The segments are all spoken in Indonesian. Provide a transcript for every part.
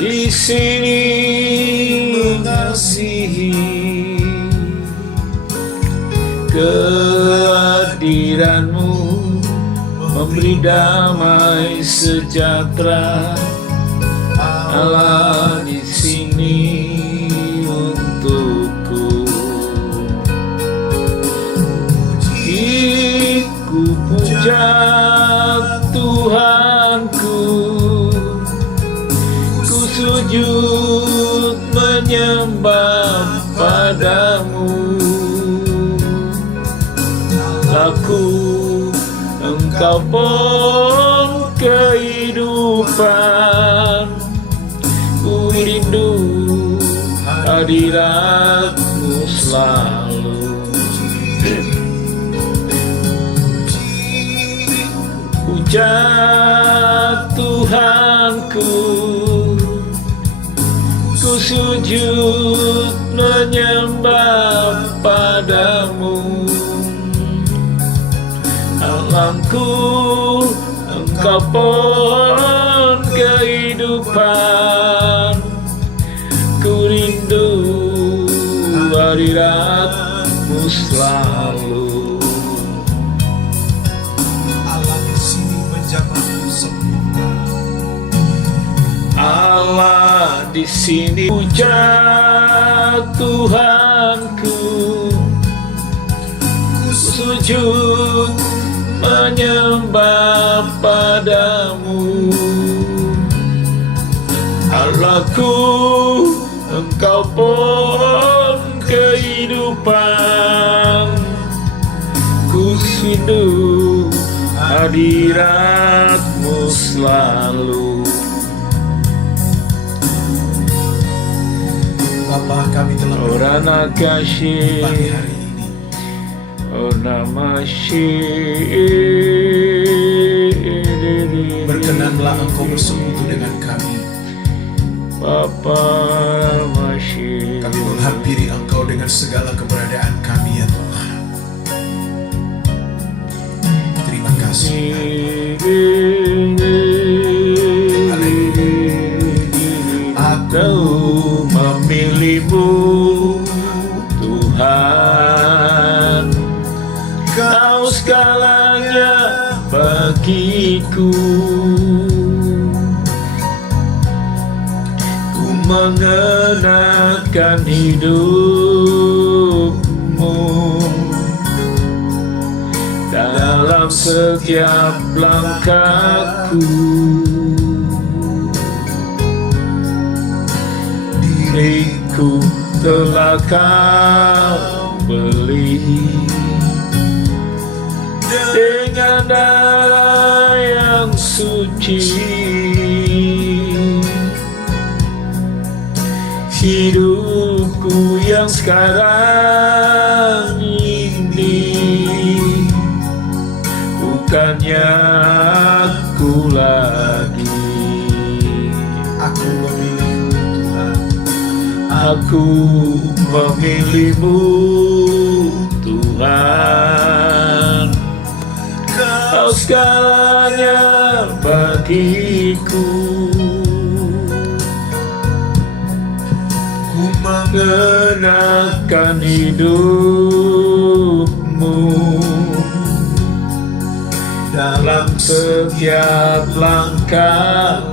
di sini mengasihi. Kehadiranmu memberi damai sejahtera. Allah di sini untukku. Ku puja Tuhanku, ku sujud menyembah padamu. Aku Engkau pun kehidupan, ku rindu hadirat-Mu selalu. Puja Tuhanku, ku sujud menyembah padamu. Allahku, Engkau pohon kehidupan, ku rindu hadirat-Mu selalu. Allah di sini menjamahku sempurna. Allah di sini. Puja Tuhanku, ku sujud menyembah padamu. Allahku, Engkau pohon kehidupan, ku rindu hadirat-Mu selalu. Bapa, kami telah Orana kasih pagi hari ini. Berkenanlah Engkau bersekutu dengan kami. Bapa masih. Kami menghampiri Engkau dengan segala keberadaan kami, ya Tuhan. Terima kasih. Aku memilih-Mu, Tuhan. Kau segalanya bagiku. Ku mengenakan hidup-Mu dalam setiap langkahku. Diriku telah Kau beli dengan darah yang suci. Hidupku yang sekarang ini bukannya aku lagi. Aku memilih Tuhan. Aku memilih-Mu, Tuhan. Kau segalanya bagiku. Ku mengenakan hidup-Mu dalam setiap langkah-Mu.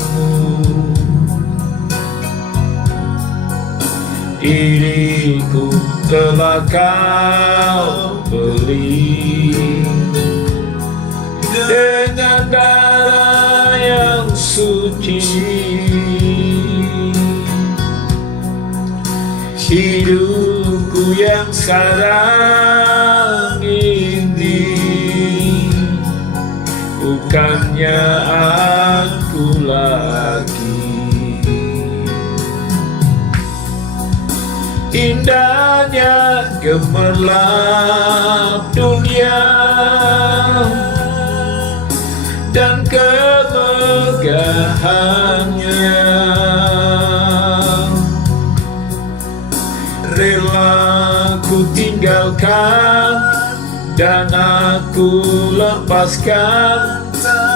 Diriku telah Kau beli dengan darah yang suci. Hidupku yang sekarang ini bukannya aku lagi. Indahnya gemerlap dunia dan kemegahannya. Rela ku tinggalkan dan aku lepaskan,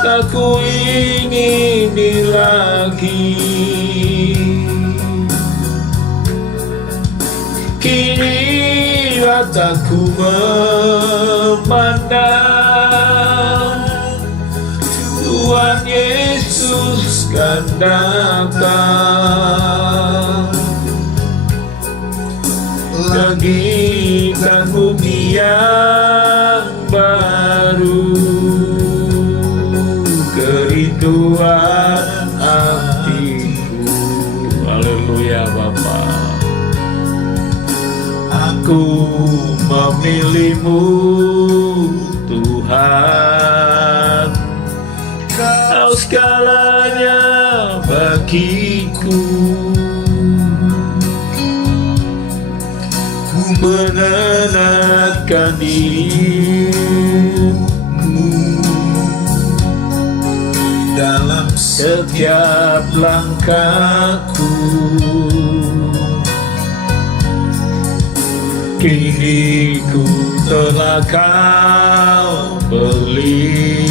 tak ku ingini lagi. mataku memandang Tuhan Yesus kan datang. Langit dan bumi yang baru, kerinduan hatiku. Haleluya Bapa. Aku memilihmu Tuhan, Kau segalanya bagiku. Ku mengenalkan dirimu dalam setiap langkahku. Kini ku telah Kau beli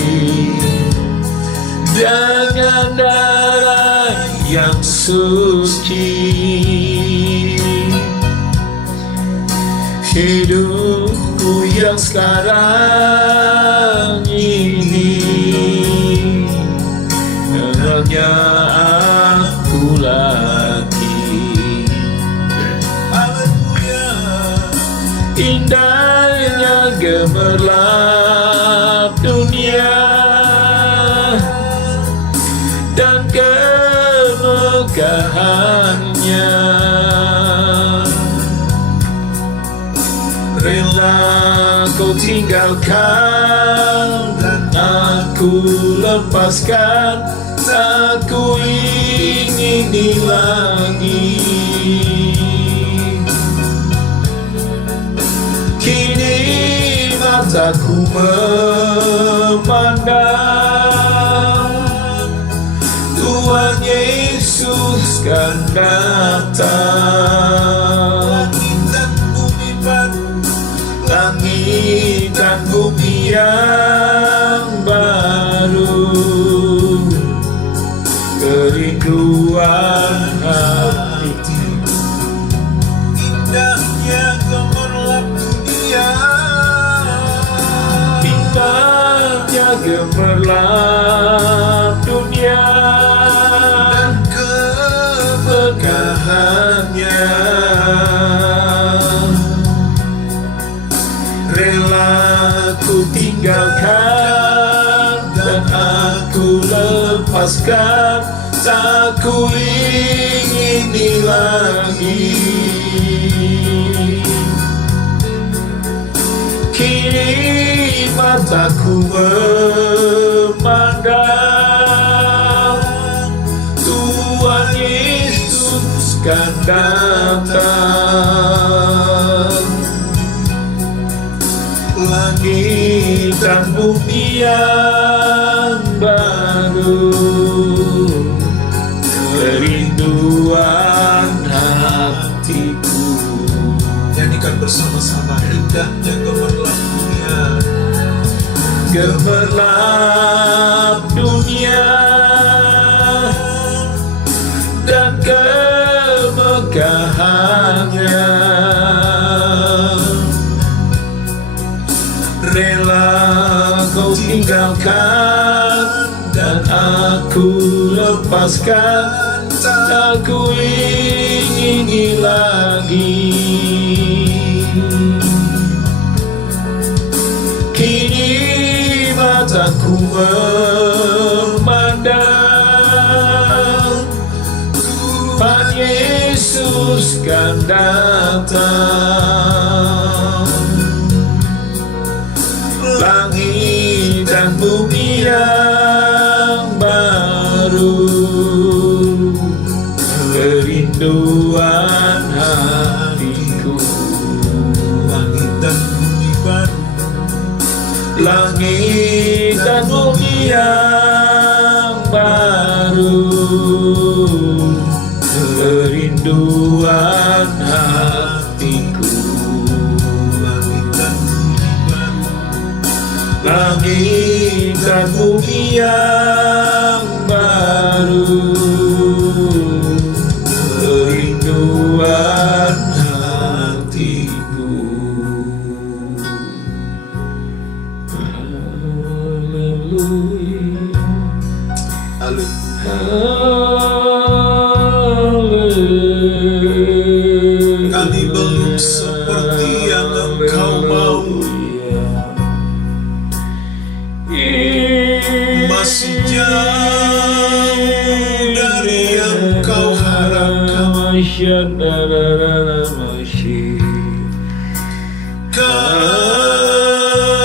dengan darah yang suci. Hidupku yang sekarang ini hanya aku lagi. Haleluya. Indahnya gemerlap dunia dan kemegahannya. Rela Kau tinggalkan dan aku lepaskan, tak ku ingini lagi. Kini mataku memandang Tuhan Yesus kan datang. Langit dan bumi yang baru, kerinduan hati. Indahnya gemerlap dunia, Indahnya gemerlap dunia dan kemegahannya. Rela ku tinggalkan dan aku lepaskan, tak ku ingini lagi. Kini mataku memandang Tuhan Yesus kan datang. Langit dan bumi yang baru, kerinduan hatiku. nyanyikan bersama-sama indahnya gemerlap dunia. Gemerlap dunia dan kemegahannya. Rela Kau tinggalkan dan aku lepaskan, tak ku ingini lagi. Kini mataku memandang Tuhan Yesus kan datang. Langit dan bumi yang baru, kerinduan hatiku. Langit dan bumi baru, Langit dan bumi yang baru, kerinduan hatiku. langit dan bumi baru, Langit dan bumi yang baru, kerinduan hatiku.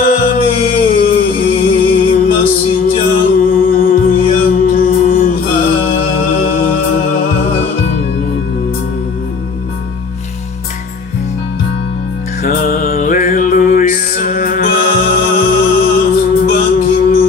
Kami masih jauh ya Tuhan. Haleluya. Sembah bagimu.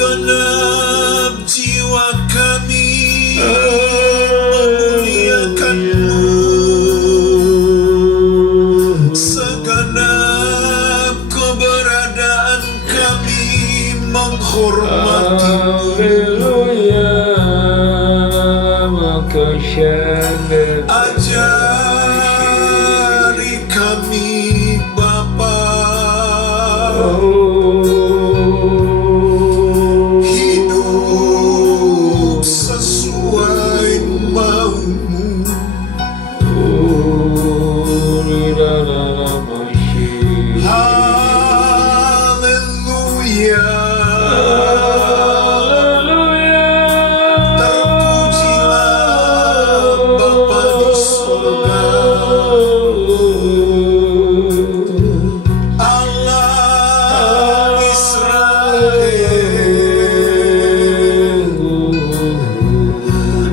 Segenap jiwa kami memuliakan-Mu. Segenap keberadaan kami menghormati-Mu. Ajari kami Bapa, hidup sesuai mau-Mu. Haleluya. Terpujilah Bapa di surga, Allah Israel,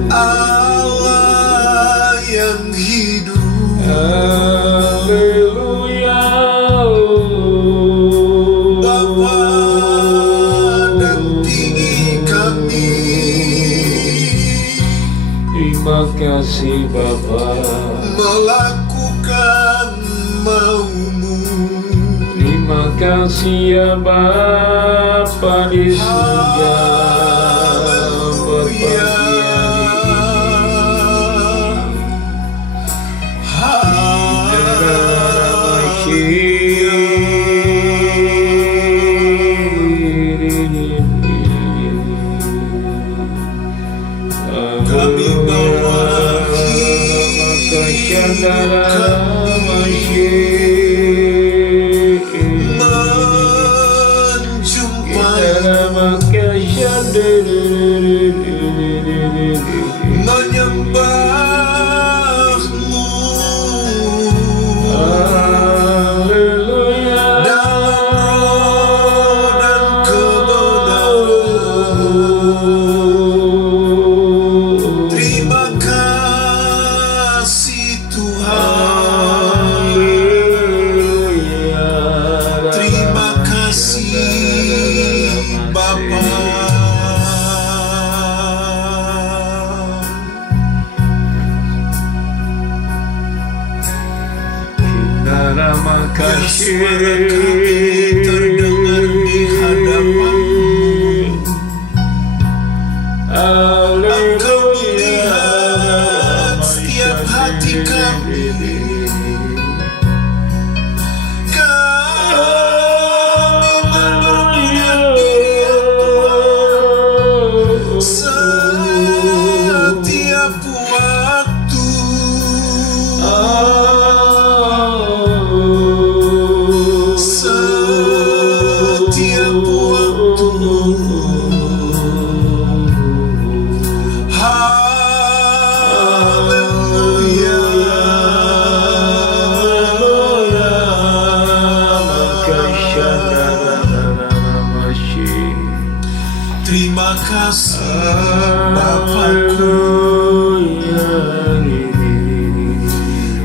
Allah yang hidup. Bapa dan tinggi kami, Terima kasih Bapa. melakukan mau-Mu. Terima kasih ya Bapa di surga. Haleluya. Kami bawahi hidup kami menjumpai menyembah-Mu dalam roh dan kebenaran. Terima kasih Tuhan. Terima kasih Bapa. Terima Biar kasih. suara kami terdengar di hadapan-Mu. Engkau melihat setiap hati kami. Kami mempermuliakan diri ya Tuhan setiap waktu. Setiap waktu. Haleluya. Terima kasih Bapakku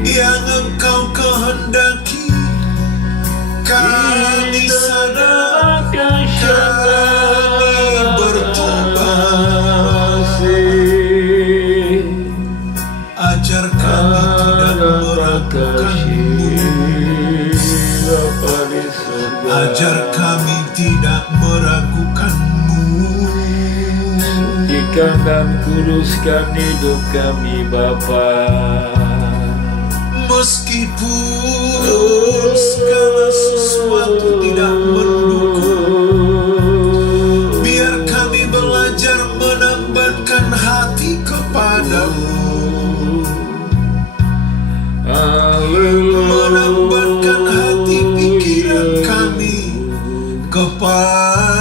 yang Engkau kehendaki. Kami sadar, kami bertobat. Ajar kami tidak meragukan-Mu. Ajar kami tidak meragukan-Mu. Sucikan dan kuduskan hidup kami Bapa. Meskipun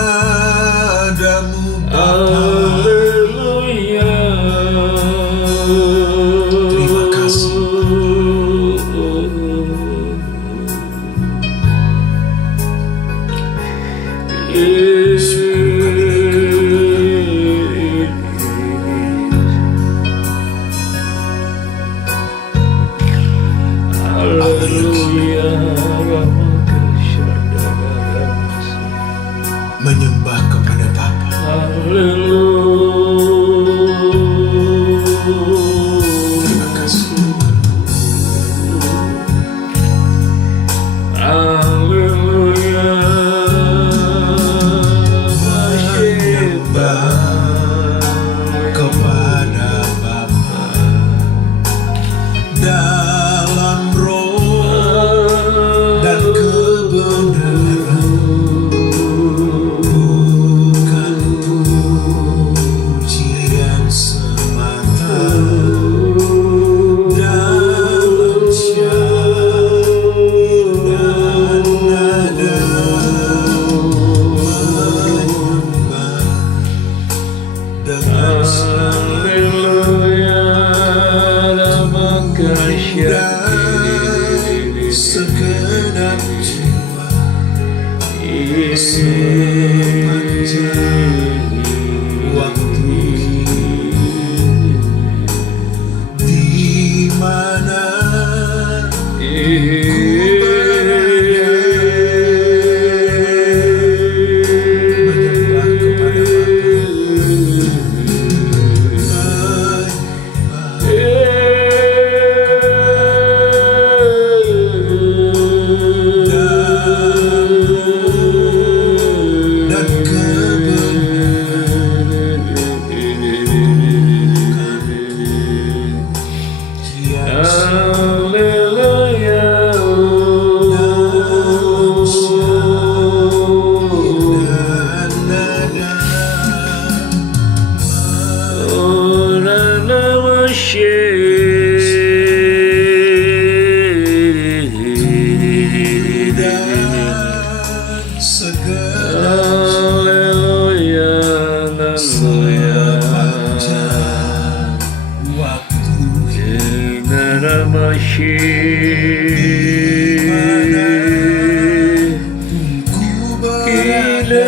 kepadamu Bapa. Haleluya. Terima kasih. Haleluya. Menyembah kepada Bapa. Terima kasih. Haleluya. Menyembah kepada Bapa dalam roh dan kebenaran, bukan pujian semata dalam syair dan nada, menyembah dengan Haleluya. dan segenap jiwa sepanjang waktu, di mana menyembah kepada dan sepanjang waktu, ku berada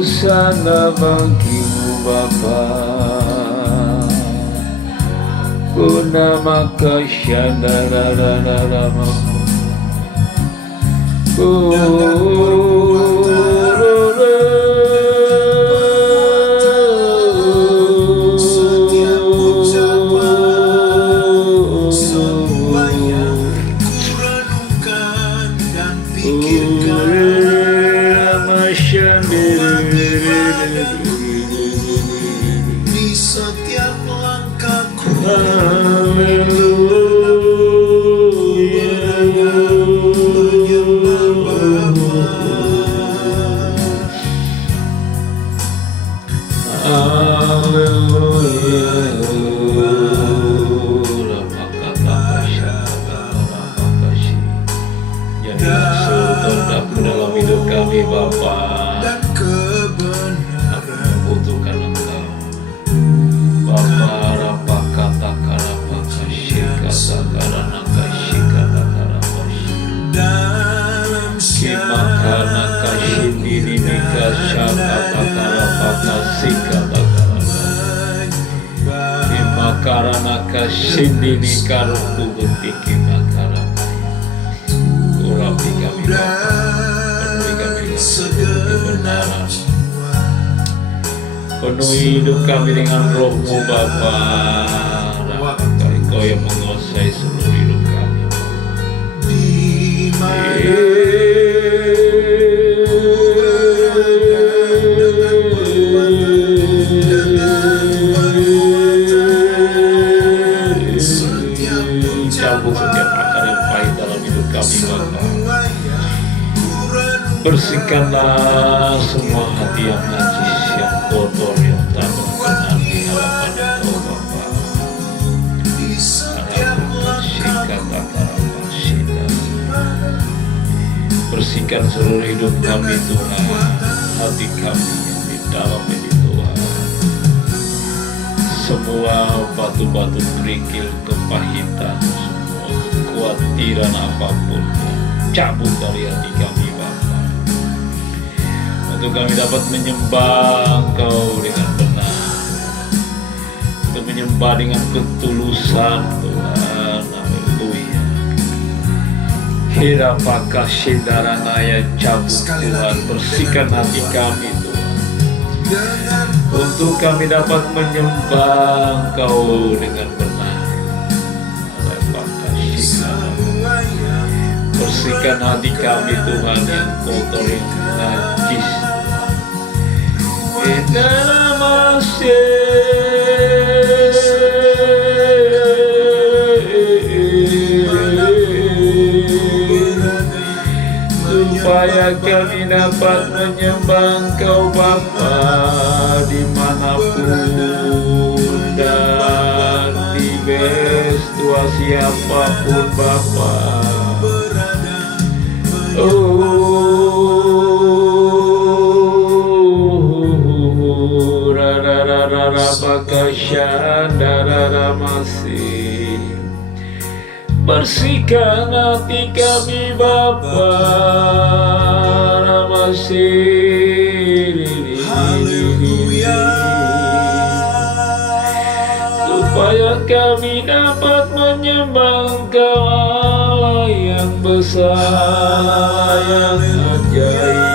Sana bagimu Bapa, Kuna maka syadararararama, setiap ucapan, semua yang ku renungkan dan pikirkan, di setiap langkahku, menyembah dalam hidup kami Bapa, dan kebenaran, membutuhkan Engkau Bapa. Rapa kata karapa kasyika sakarana kasyika takarapashi dalam kimakana kasyidini nika syaka takarapa kasika takarapa kimakarana kasyidini karuku betiki makarapa. Urapi kami Bapa, penuhi kami kebenaran, penuhi hidup kami dengan roh-Mu Bapa. Dan Engkau yang menguasai seluruh hidup kami. di mana cabut setiap akar yang pahit dalam hidup kami Bapa. Bersihkanlah semua hati yang najis, yang kotor, yang tak berkenan di hadapan Engkau Bapa. Bersihkan seluruh hidup kami Tuhan, hati kami yang di dalam ini Tuhan. Semua batu-batu kerikil, kepahitan, semua kekhawatiran apapun, cabut dari hati kami Bapa. Untuk kami dapat menyembah Engkau dengan benar, untuk menyembah dengan ketulusan Tuhan. Haleluya. Hira pakah sindaranaya, cabut Tuhan, bersihkan hati kami Tuhan, untuk kami dapat menyembah Engkau dengan benar. Bersihkan hati kami Tuhan yang kotor, yang najis. Kita supaya kami dapat menyembah Engkau Bapa dimanapun dan di situasi apapun Bapa. Bersihkan hati kami Bapa, supaya kami dapat menyembah Engkau Allah yang besar, yang ajaib.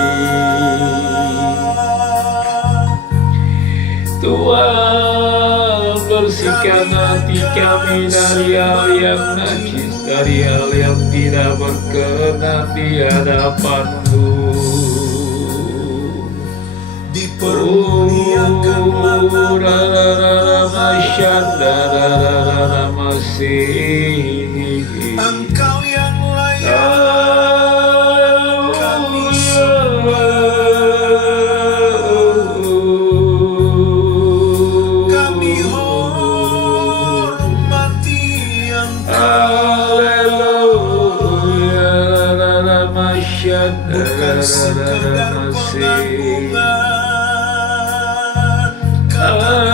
Tuhan, bersihkan hati kami dari hal yang najis, dari hal yang tidak berkenan di hadapan-Mu. Engkau yang layak kami sembah, kami hormati Engkau. Bukan sekedar pengagungan, kami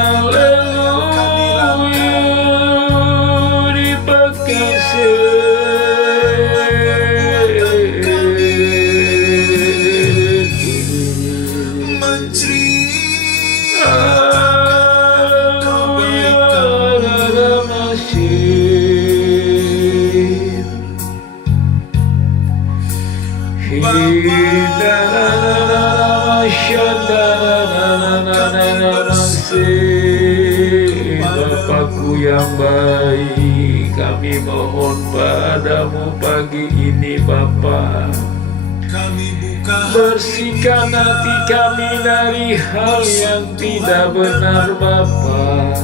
Bapakku yang baik, kami mohon padamu pagi ini Bapa, bersihkan hati kami dari hal yang tidak benar Bapa,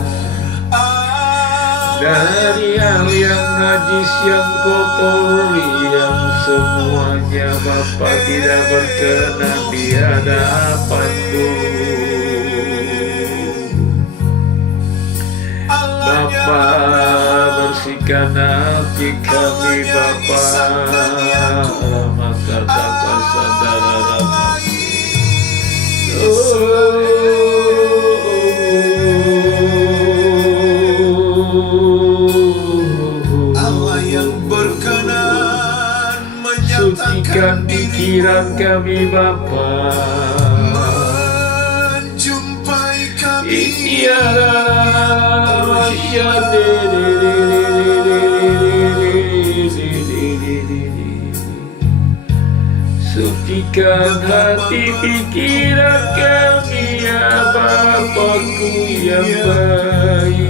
dari hal yang najis, yang kotor, yang semuanya Bapa tidak berkenan di hadapan-Mu. Bapa, bersihkan hati kami Bapa, maka tak sadar Allah yang berkenan menyatakan pikiran kami Bapa, menjumpai kami. Sucikan hati pikiran kami ya Bapakku yang baik.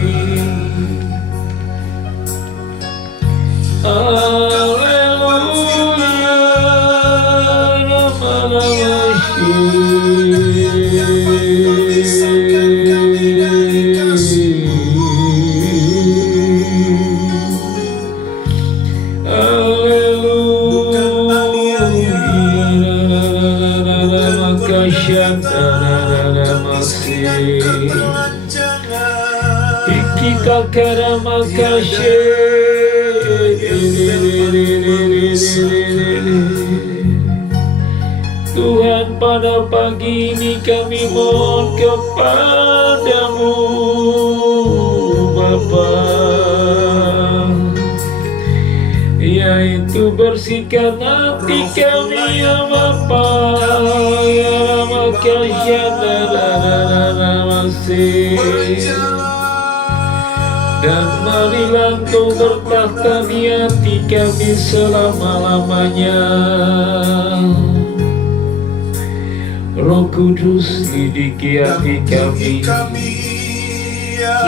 Shandaramasi Ikita Karamakashe Tuhan, pada pagi ini kami mohon kepadamu Bapa, yaitu bersihkan hati kami ya Bapa, ya Ramakasyandaramasi. Dan marilah Engkau bertahta di hati kami selama-lamanya. Roh Kudus, lidiki hati kami,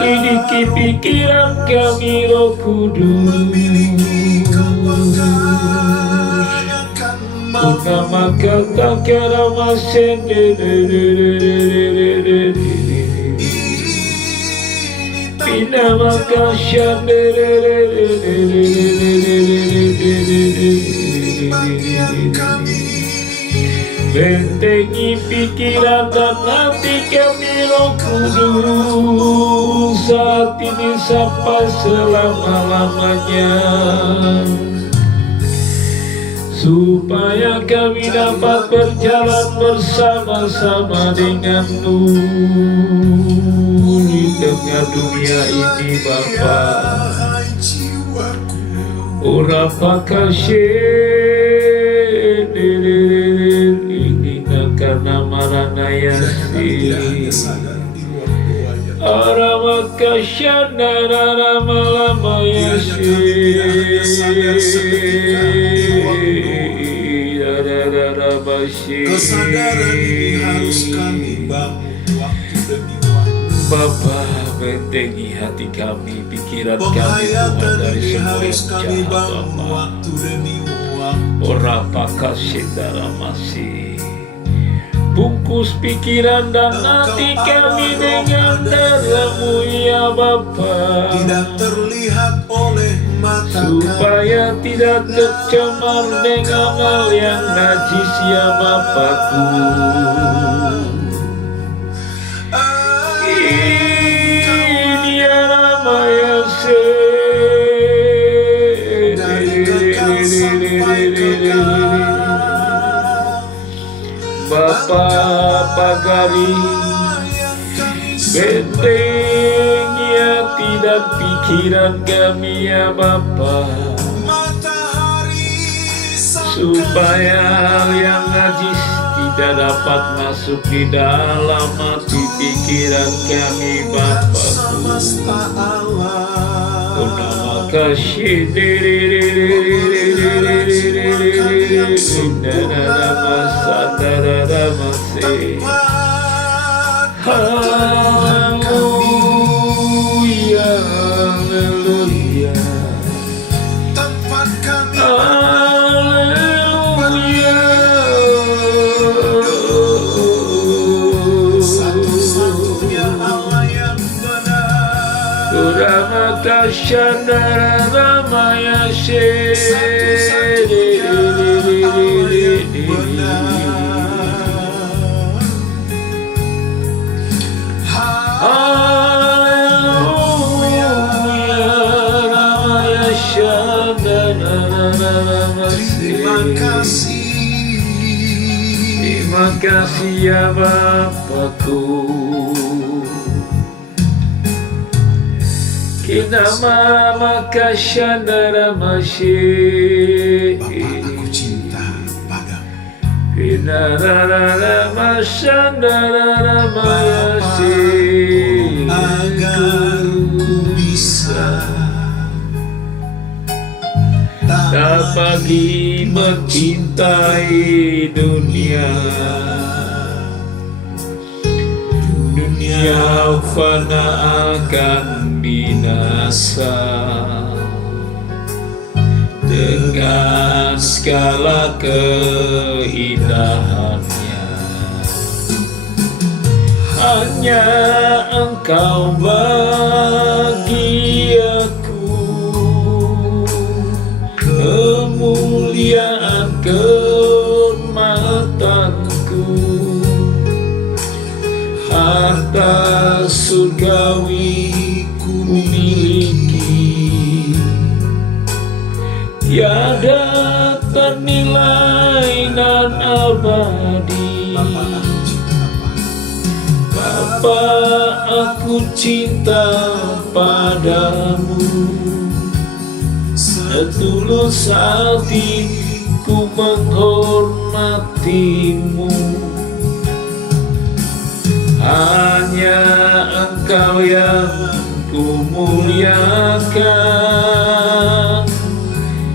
lidiki pikiran kami, Roh Kudus. Unama kata karama Pinama kasyan bentengi pikiran dan hati kami, Roh Kudus, saat ini sampai selama-lamanya, supaya kami dapat berjalan bersama-sama dengan-Mu di tengah dunia ini Bapa. Ora pakashe karena maranayasi Aramakasyandaramalayasi Kesadaran ini harus kami bangun waktu demi waktu. Bapa, bentengi hati kami, pikiran kami Tuhan dari semua yang jahat Bapa. Ora pakasyandaramasi. Bungkus pikiran dan hati kami dengan darah-Mu ya Bapa, tidak terlihat oleh mata supaya tidak tercemar dengan hal yang najis ya Bapakku. Ini Ramaya Bapa pagari bentengi hati dan pikiran kami ya Bapa, supaya hal yang najis tidak dapat masuk di dalam hati pikiran kami Bapakku. Terima kasih Haleluya, haleluya, tempat kami haleluya. Satu-satunya Allah yang benar. Ramakasyandaramasi. Satu-satunya Allah yang benar. Terima kasih ya Bapakku. Kinama makasyandaramasi. Bapa, aku cinta padamu. Pinararamasyandaramasi. Agar ku bisa dapat mencintai dunia. Dunia fana akan binasa dengan segala keindahannya. Hanya Engkau bagi aku kemuliaan kehormatanku. harta surgawi ku miliki, tiada ternilai dan abadi. Bapa, aku cinta padamu, setulus hatiku menghormatimu. Hanya Engkau yang ku muliakan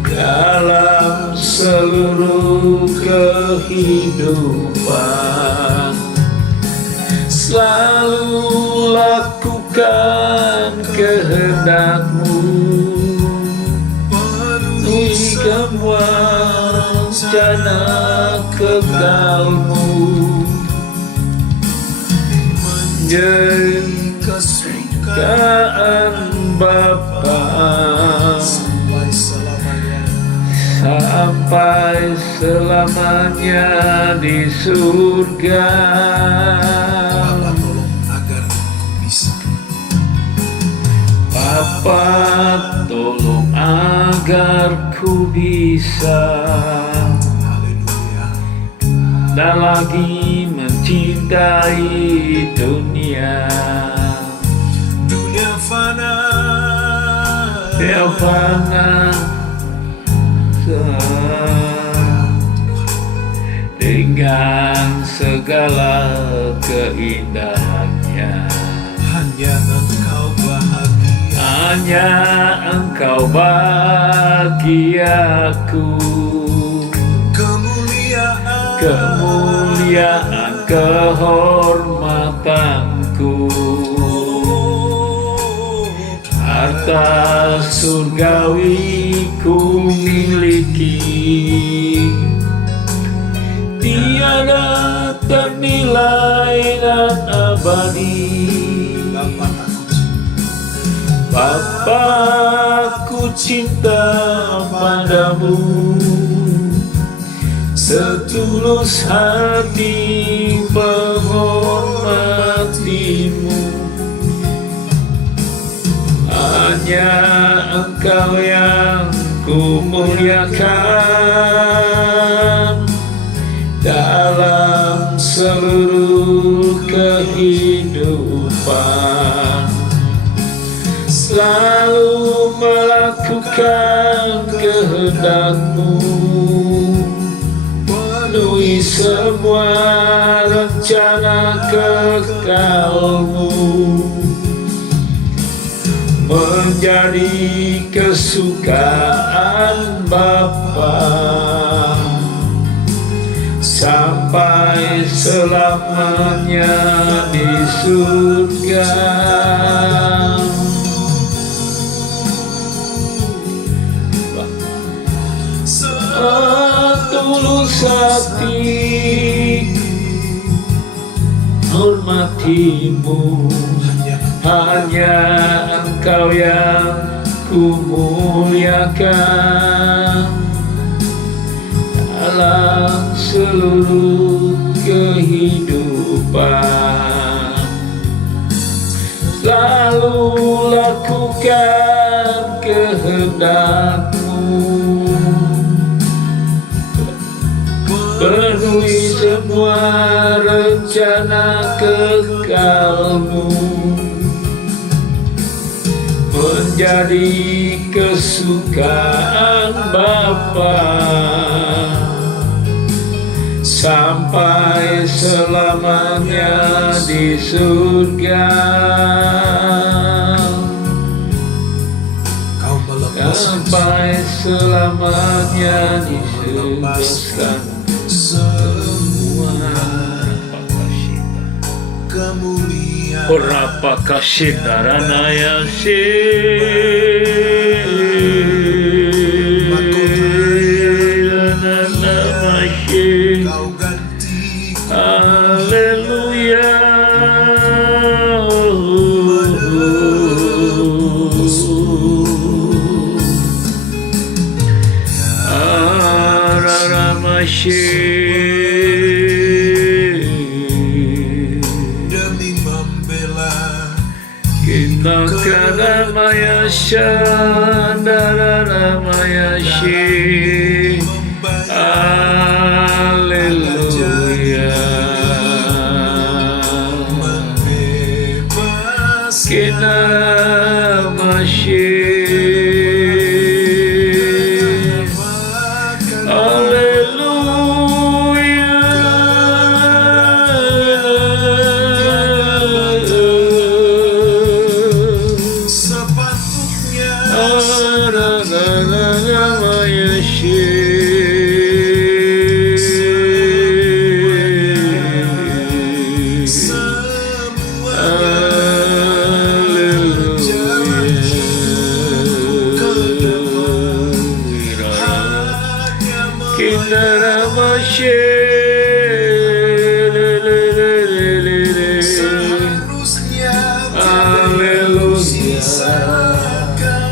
dalam seluruh kehidupan. Selalu lakukan kehendak-Mu, penuhi semua rencana kekal-Mu, menjadi kesukaan Bapa sampai selamanya di surga. Bapa, tolong agar ku bisa tak lagi mencintai dunia. Dunia fana dengan segala keindahannya. Hanya Engkau bahagiaku, kemuliaan kehormatanku, harta surgawi ku miliki, tiada ternilai dan abadi. Bapa, aku cinta padamu, setulus hati menghormatimu. Hanya Engkau yang ku muliakan dalam seluruh kehidupan. Selalu melakukan kehendak-Mu, penuhi semua rencana kekal-Mu, menjadi kesukaan Bapa sampai selamanya di surga. Tulus hati hormatimu, hanya Engkau yang ku muliakan dalam seluruh kehidupan. Selalu lakukan kehendak-Mu, penuhi semua rencana kekal-Mu, menjadi kesukaan Bapa sampai selamanya di surga. Sampai selamanya di surga. Orapa kasita ranaya Haleluya. Araramashe Kadamaya Shandaramaya Shi. Haleluya. Kinamashi. Haleluya. Sepatutnya Adonai seharusnya tidak disisakan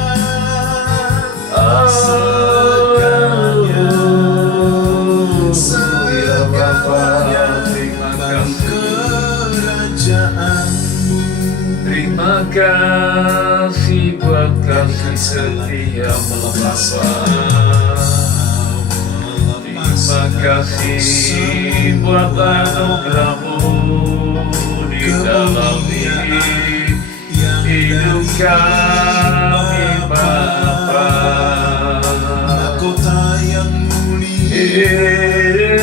segalanya bagi kerajaanmu. Terima kasih buat kasih setiamu Bapa. Terima kasih buat anugerahmu di dalam hidup kami Bapa. Kota yang mulia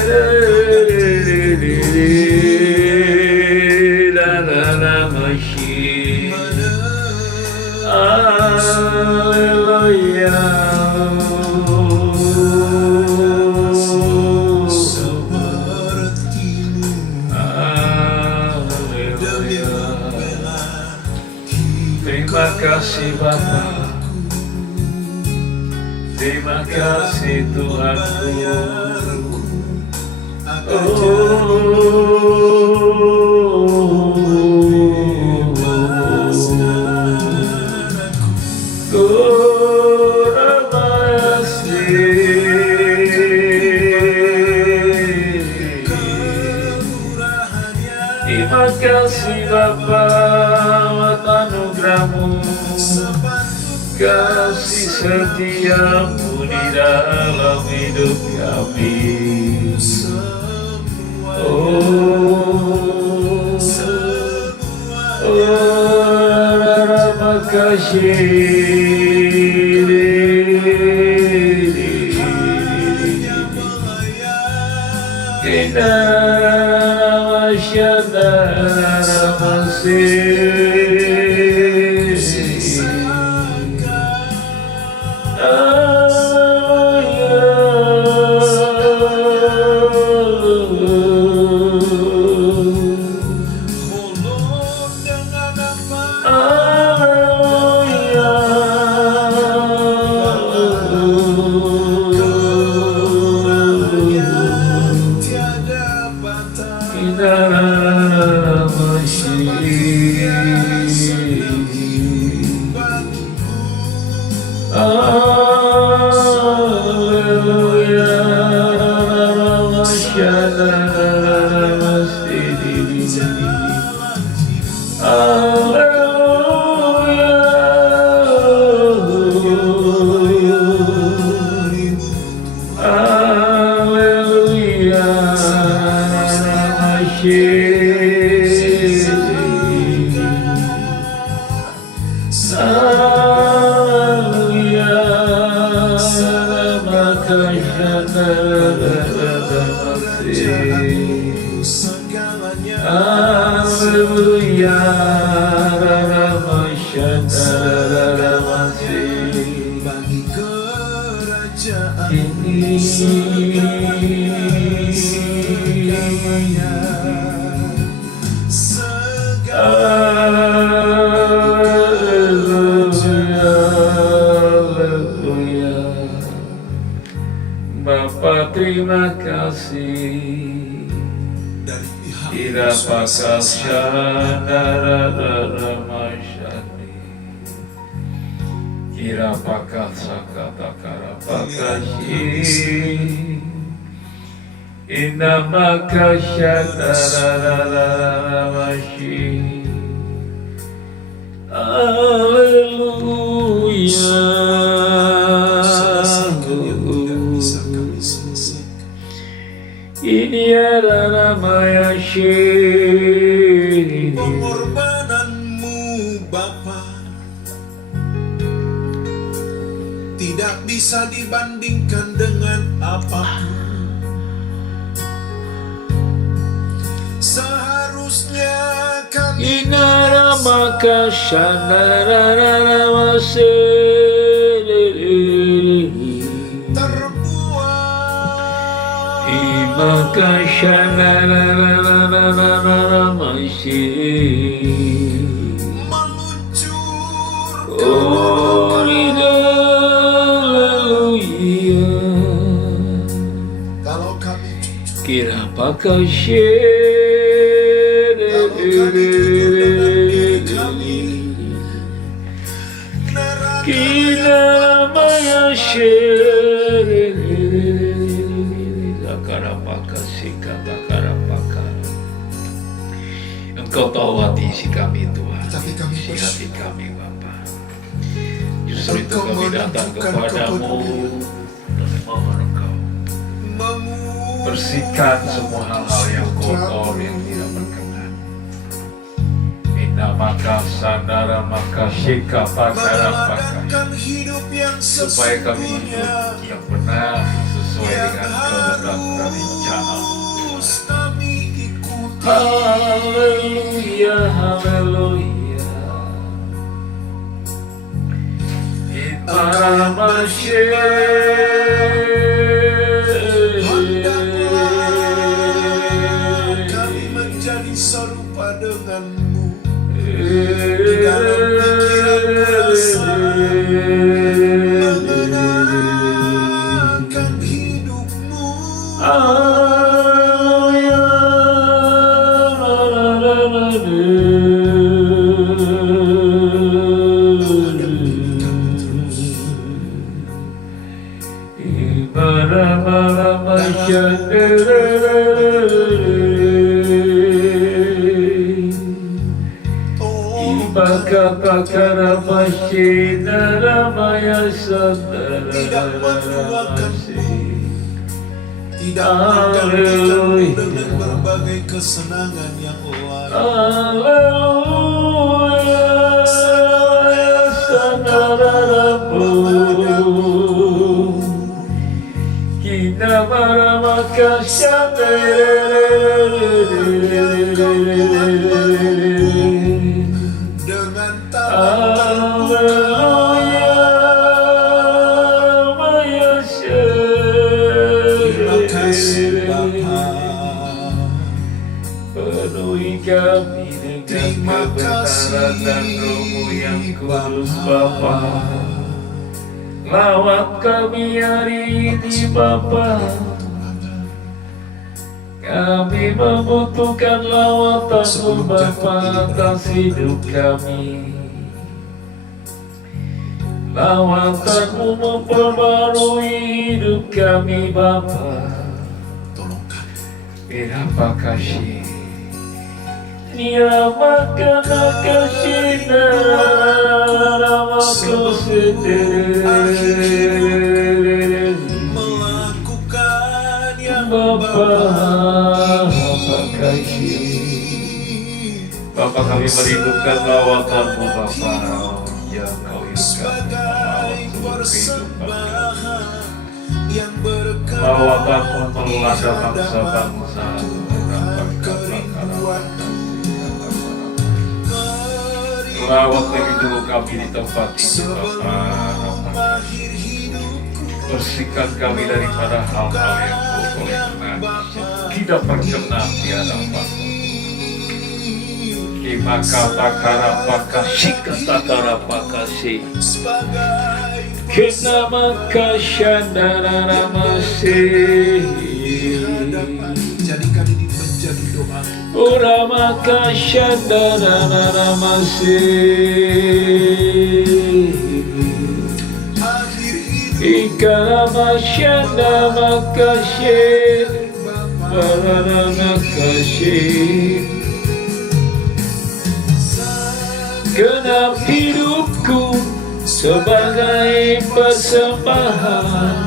sepertimu demi membela Terima kasih Bapa. Terima kasih Tuhanku. Terima kasih Bapa buat anugerahmu, kasih setiamu di dalam hidup kami. Terima bagi kerajaan Bapa, terima kasih. dari pihak Ira pakasyandaramasyani. Ira pakasakatakara-pakashi. Ina makasyandaramashi. Haleluya. Selesaikan yang tidak bisa kami selesaikan. Ini adalah Maya Shiri. Pengorbananmu Bapa tidak bisa dibandingkan dengan apapun. Seharusnya kami Inara maka shanara masiri. terbuat Imaka shanara masiri. meluncur Oh, haleluya. kalau kami jujur, Kira pakai kalau kami jujur dengan diri kami, neraka Kira maya shere. Lakarapaka sika lakarapaka. Engkau tahu hati isi kami Tuhan. Tapi kami Isi hati bersyukur. kami Bapa. Justru itu Engkau kami datang menunjukkan kepadamu kepedulian. dan mohon Engkau bersihkan semua hal-hal yang kotor yang tidak berkenan. Minta maka sandara maka shika pakara maka, meladakan hidup yang supaya kami sesungguhnya hidup yang benar sesuai yang dengan kehendak dan rencana. harus kami ikuti. Haleluya, haleluya. Hendaklah kami menjadi serupa denganmu di dalam pikiran perasaan, mengenakan hidupmu. Pakara Mashina Maya Tidak menduakanmu, tidak Haleluya. menggantikanmu dengan berbagai kesenangan yang lain. Haleluya, sanaramu. Kita maramaka Dengan tangan terbuka, terima kasih Bapa. Penuhi kami dengan Terima kebenaran dan kasih Roh-Mu yang kudus Bapa. Bapa. Lawat kami hari ini Bapa. Kami membutuhkan lawatan-Mu Bapa atas hidup kami. Lawatan-Mu memperbarui hidup kami Bapa. Tolong kami. Berapa kasih Nirama kana kasih Narama kusedere Melakukan yang Bapa Bapa kasih Bapa kami merindukan lawatan-Mu Bapa yang Kau hidupkan sebagai persembahan yang berkenan lawatan-Mu melanda bangsa-bangsa Lawat lebih dulu kami di tempat ini Bapa. akhir hidupku. Bersihkan kami daripada hal-hal yang kotor yang najis yang tidak berkenan di hadapan-Mu. Imaka pakara pakasika tatara pakasi. Sebagai Kena maka shandara ramasi. jadikan ini menjadi doa Ura maka shandara ramasi. akhir hidup Ikara masyanda makasih. Barana makasih. segenap hidupku sebagai persembahan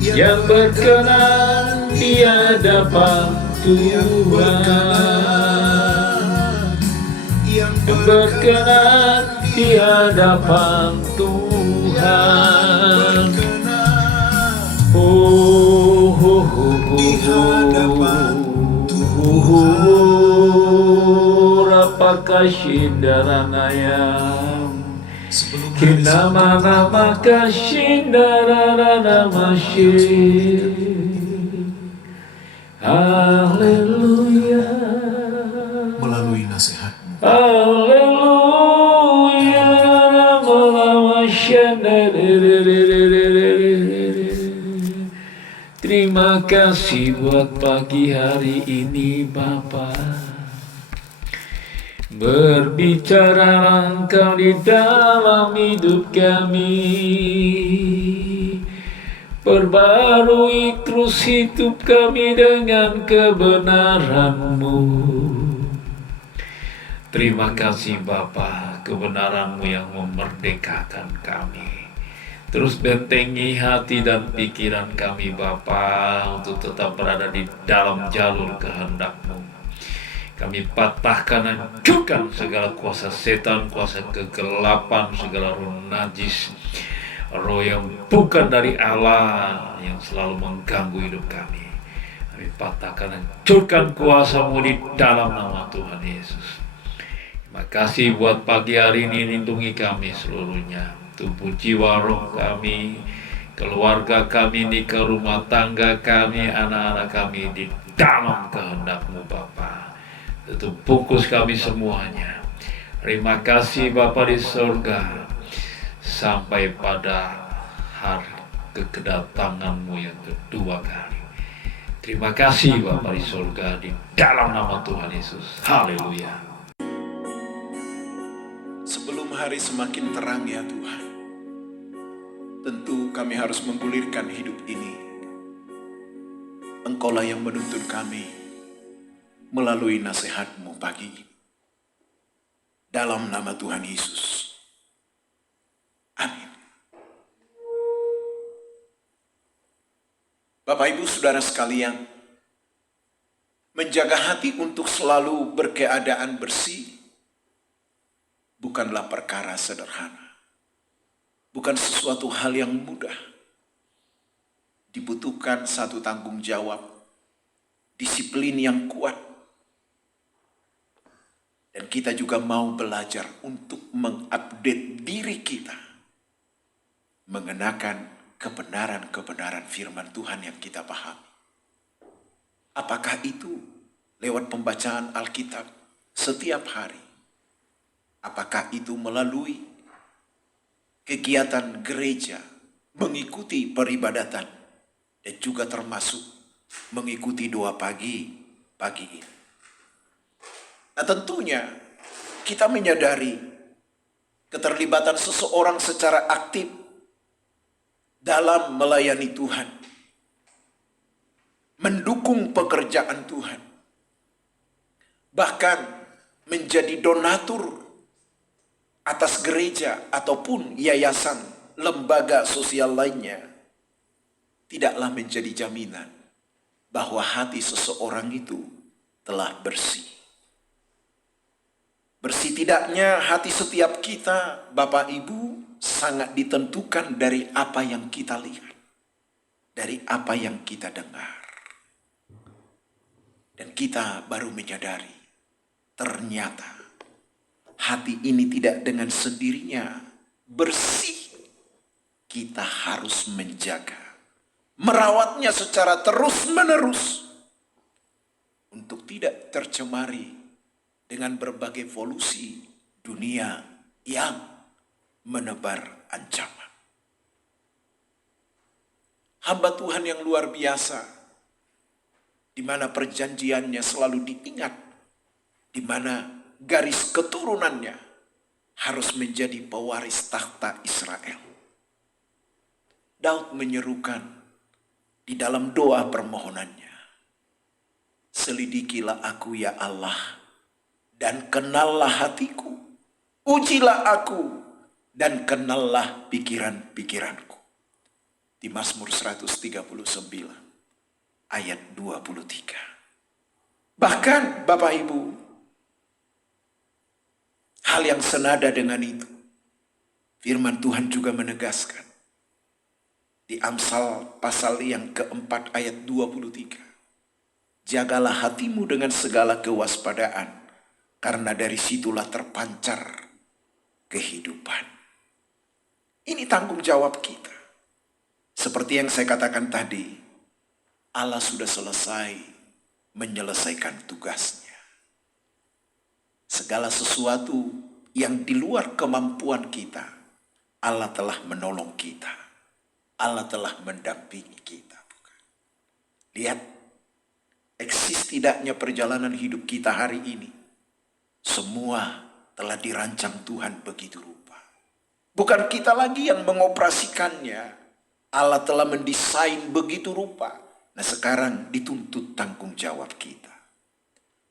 yang berkenan di hadapan Tuhan, yang berkenan di hadapan Tuhan. Oh, oh, oh, oh, oh, apakah sindaranayam Kinama-nama kashindarana Haleluya. Melalui nasihatmu, Haleluya. Terima kasih buat pagi hari ini Bapa. Berbicara Engkau di dalam hidup kami, perbarui terus hidup kami dengan kebenaran-Mu. Terima kasih Bapa, kebenaran-Mu yang memerdekakan kami. Terus bentengi hati dan pikiran kami Bapa untuk tetap berada di dalam jalur kehendak-Mu. Kami patahkan, hancurkan segala kuasa setan, kuasa kegelapan, segala roh najis, roh yang bukan dari Allah yang selalu mengganggu hidup kami. Kami patahkan, hancurkan kuasa-Mu di dalam nama Tuhan Yesus. Terima kasih buat pagi hari ini, lindungi kami seluruhnya, tubuh jiwa roh kami, keluarga kami, di ke rumah tangga kami, anak-anak kami di dalam kehendak-Mu Bapa. Itu bungkus kami semuanya. Terima kasih Bapa di surga, sampai pada hari kedatangan-Mu yang kedua kali. Terima kasih Bapa di surga, di dalam nama Tuhan Yesus. Haleluya. sebelum hari semakin terang ya Tuhan, tentu kami harus menggulirkan hidup ini. Engkaulah yang menuntun kami melalui nasihat-Mu pagi ini. Dalam nama Tuhan Yesus. Amin. Bapak Ibu Saudara sekalian, menjaga hati untuk selalu berkeadaan bersih bukanlah perkara sederhana. Bukan sesuatu hal yang mudah. Dibutuhkan satu tanggung jawab, disiplin yang kuat. Dan kita juga mau belajar untuk mengupdate diri kita, mengenakan kebenaran-kebenaran firman Tuhan yang kita pahami. Apakah itu lewat pembacaan Alkitab setiap hari? Apakah itu melalui kegiatan gereja, mengikuti peribadatan, dan juga termasuk mengikuti doa pagi ini? Nah tentunya kita menyadari keterlibatan seseorang secara aktif dalam melayani Tuhan, mendukung pekerjaan Tuhan, bahkan menjadi donatur atas gereja ataupun yayasan, lembaga sosial lainnya, tidaklah menjadi jaminan bahwa hati seseorang itu telah bersih. Bersih tidaknya hati setiap kita, Bapak Ibu, sangat ditentukan dari apa yang kita lihat, dari apa yang kita dengar. Dan kita baru menyadari, ternyata hati ini tidak dengan sendirinya bersih. Kita harus menjaga, merawatnya secara terus-menerus untuk tidak tercemari dengan berbagai polusi dunia yang menebar ancaman. Hamba Tuhan yang luar biasa, di mana perjanjiannya selalu diingat, di mana garis keturunannya harus menjadi pewaris takhta Israel. Daud menyerukan di dalam doa permohonannya, "Selidikilah aku ya Allah, dan kenallah hatiku, Ujilah aku dan kenallah pikiran-pikiranku. Di Mazmur 139 ayat 23. Bahkan Bapak Ibu, hal yang senada dengan itu, firman Tuhan juga menegaskan di Amsal pasal yang keempat ayat 23. Jagalah hatimu dengan segala kewaspadaan, karena dari situlah terpancar kehidupan. Ini tanggung jawab kita. Seperti yang saya katakan tadi, Allah sudah selesai menyelesaikan tugasnya. Segala sesuatu yang di luar kemampuan kita, Allah telah menolong kita. Allah telah mendampingi kita. Lihat, eksis tidaknya perjalanan hidup kita hari ini, semua telah dirancang Tuhan begitu rupa. Bukan kita lagi yang mengoperasikannya. Allah telah mendesain begitu rupa. Nah, sekarang dituntut tanggung jawab kita.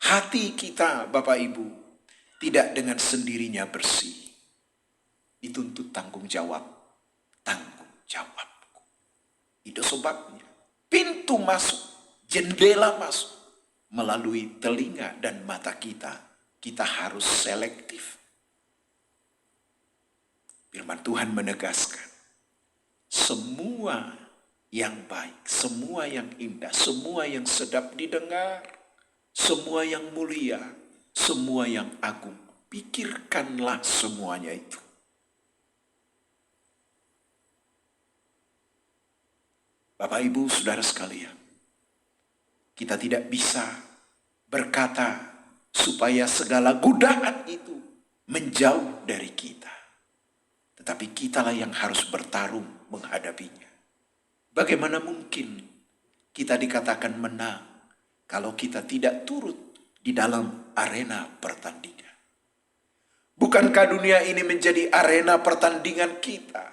Hati kita, Bapak Ibu, tidak dengan sendirinya bersih. Dituntut tanggung jawab. Tanggung jawabku. Itu sebabnya pintu masuk, jendela masuk melalui telinga dan mata kita. Kita harus selektif. Firman Tuhan menegaskan, semua yang baik, semua yang indah, semua yang sedap didengar, semua yang mulia, semua yang agung, pikirkanlah semuanya itu. Bapak, Ibu, Saudara sekalian, kita tidak bisa berkata supaya segala godaan itu menjauh dari kita. Tetapi kitalah yang harus bertarung menghadapinya. Bagaimana mungkin kita dikatakan menang kalau kita tidak turut di dalam arena pertandingan? Bukankah dunia ini menjadi arena pertandingan kita?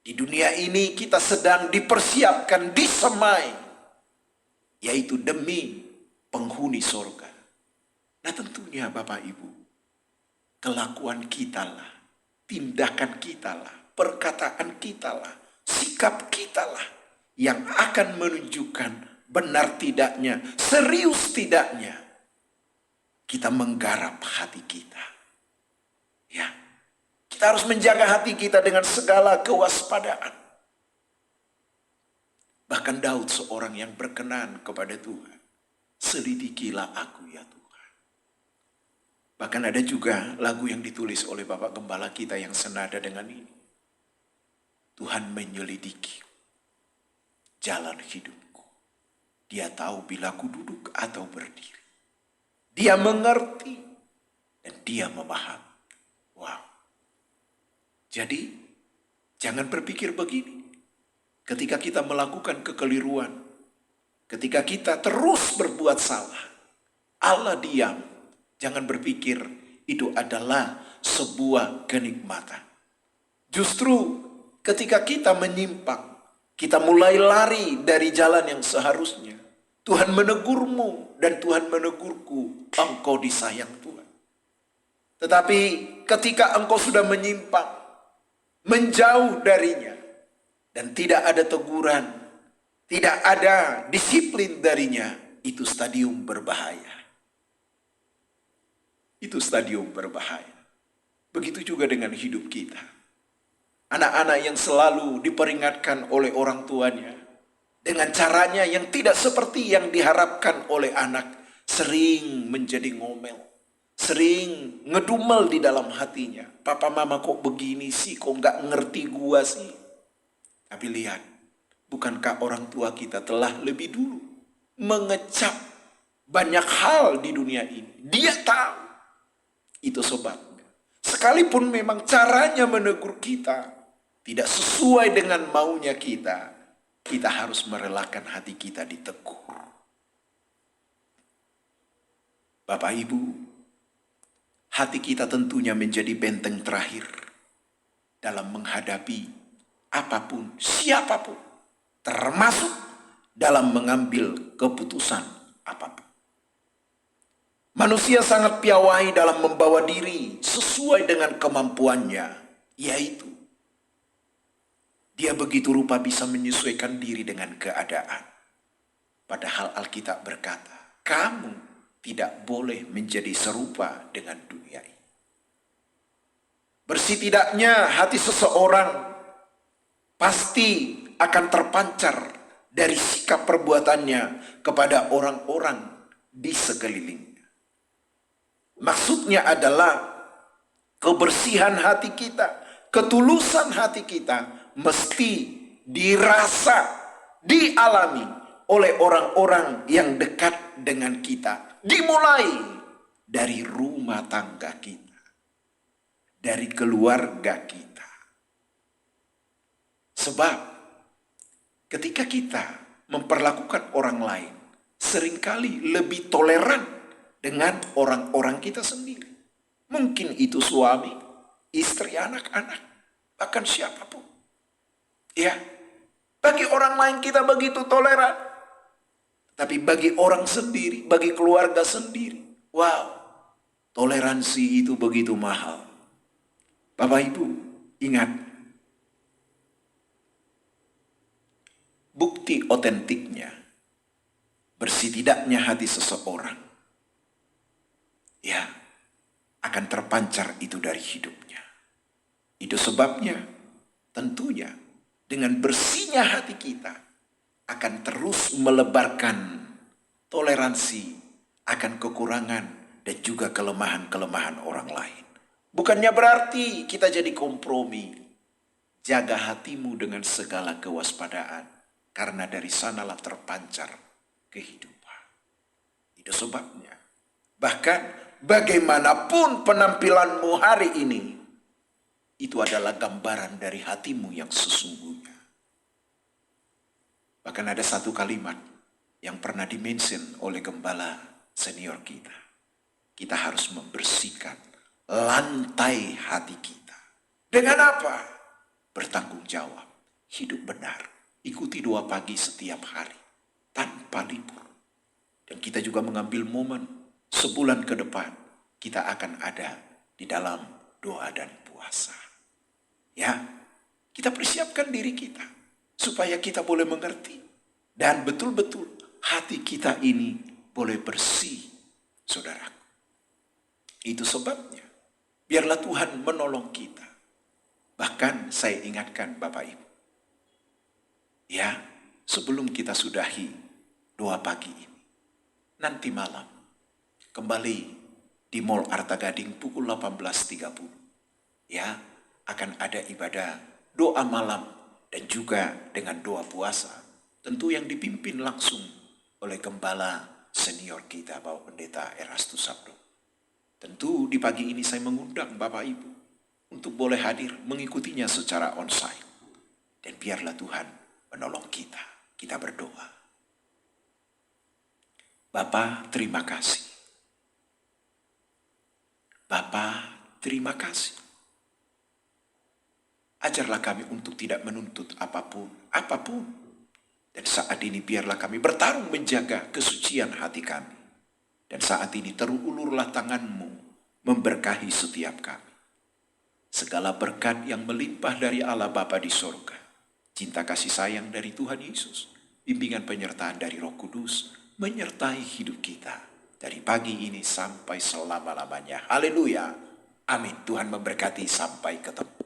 Di dunia ini kita sedang dipersiapkan, disemai, yaitu demi penghuni sorga. Nah, tentunya Bapak Ibu, kelakuan kita lah, tindakan kita lah, perkataan kita lah, sikap kita lah yang akan menunjukkan benar tidaknya, serius tidaknya kita menggarap hati kita. Ya, kita harus menjaga hati kita dengan segala kewaspadaan. Bahkan Daud, seorang yang berkenan kepada Tuhan, selidikilah aku ya Tuhan. Bahkan ada juga lagu yang ditulis oleh Bapak Gembala kita yang senada dengan ini. Tuhan menyelidiki jalan hidupku. Dia tahu bila ku duduk atau berdiri. Dia mengerti dan dia memahami. Wow. Jadi jangan berpikir begini. Ketika kita melakukan kekeliruan, ketika kita terus berbuat salah, Allah diam. Jangan berpikir itu adalah sebuah kenikmatan. Justru ketika kita menyimpang, kita mulai lari dari jalan yang seharusnya, Tuhan menegurmu dan Tuhan menegurku, engkau disayang Tuhan. Tetapi ketika engkau sudah menyimpang, menjauh darinya, dan tidak ada teguran, tidak ada disiplin darinya, itu stadium berbahaya. Itu stadium berbahaya. Begitu juga dengan hidup kita. Anak-anak yang selalu diperingatkan oleh orang tuanya dengan caranya yang tidak seperti yang diharapkan oleh anak, sering menjadi ngomel, sering ngedumel di dalam hatinya. Papa mama kok begini sih, kok nggak ngerti gua sih. Tapi lihat, bukankah orang tua kita telah lebih dulu mengecap banyak hal di dunia ini? Dia tahu. Itu sebabnya, sekalipun memang caranya menegur kita tidak sesuai dengan maunya kita, kita harus merelakan hati kita ditegur. Bapak Ibu, hati kita tentunya menjadi benteng terakhir dalam menghadapi apapun, siapapun, termasuk dalam mengambil keputusan apapun. Manusia sangat piawai dalam membawa diri sesuai dengan kemampuannya, yaitu dia begitu rupa bisa menyesuaikan diri dengan keadaan. Padahal Alkitab berkata, kamu tidak boleh menjadi serupa dengan dunia ini. Bersih tidaknya hati seseorang pasti akan terpancar dari sikap perbuatannya kepada orang-orang di sekelilingnya. Maksudnya adalah kebersihan hati kita, ketulusan hati kita mesti dirasa, dialami oleh orang-orang yang dekat dengan kita. Dimulai dari rumah tangga kita, dari keluarga kita. Sebab ketika kita memperlakukan orang lain, seringkali lebih toleran dengan orang-orang kita sendiri. Mungkin itu suami, istri, anak-anak, bahkan siapapun. Ya, bagi orang lain kita begitu toleran. Tapi bagi orang sendiri, bagi keluarga sendiri, wow, toleransi itu begitu mahal. Bapak Ibu, ingat, bukti otentiknya, bersih tidaknya hati seseorang, ya, akan terpancar itu dari hidupnya. Itu sebabnya tentunya dengan bersihnya hati kita akan terus melebarkan toleransi akan kekurangan dan juga kelemahan-kelemahan orang lain. Bukannya berarti kita jadi kompromi. Jaga hatimu dengan segala kewaspadaan, karena dari sanalah terpancar kehidupan. Itu sebabnya bahkan bagaimanapun penampilanmu hari ini, itu adalah gambaran dari hatimu yang sesungguhnya. Bahkan ada satu kalimat yang pernah dimention oleh gembala senior kita. Kita harus membersihkan lantai hati kita. Dengan apa? Bertanggung jawab, hidup benar, ikuti doa pagi setiap hari, tanpa libur. Dan kita juga mengambil momen sebulan ke depan, kita akan ada di dalam doa dan puasa. Ya, kita persiapkan diri kita supaya kita boleh mengerti dan betul-betul hati kita ini boleh bersih, saudaraku. Itu sebabnya biarlah Tuhan menolong kita. Bahkan saya ingatkan Bapak Ibu, ya, sebelum kita sudahi doa pagi ini, nanti malam kembali di Mall Arta Gading pukul 18.30. Ya, akan ada ibadah doa malam dan juga dengan doa puasa. Tentu yang dipimpin langsung oleh gembala senior kita, Bapak Pendeta Erastus Sabdo. Tentu di pagi ini saya mengundang Bapak Ibu untuk boleh hadir mengikutinya secara onsite. Dan biarlah Tuhan menolong kita. Kita berdoa. Bapa, terima kasih. Bapa, terima kasih. Ajarlah kami untuk tidak menuntut apapun. Dan saat ini biarlah kami bertarung menjaga kesucian hati kami. Dan saat ini terulurlah tangan-Mu memberkahi setiap kami. Segala berkat yang melimpah dari Allah Bapa di sorga, cinta kasih sayang dari Tuhan Yesus, bimbingan penyertaan dari Roh Kudus, menyertai hidup kita dari pagi ini sampai selama-lamanya. Haleluya. Amin. Tuhan memberkati, sampai ketemu.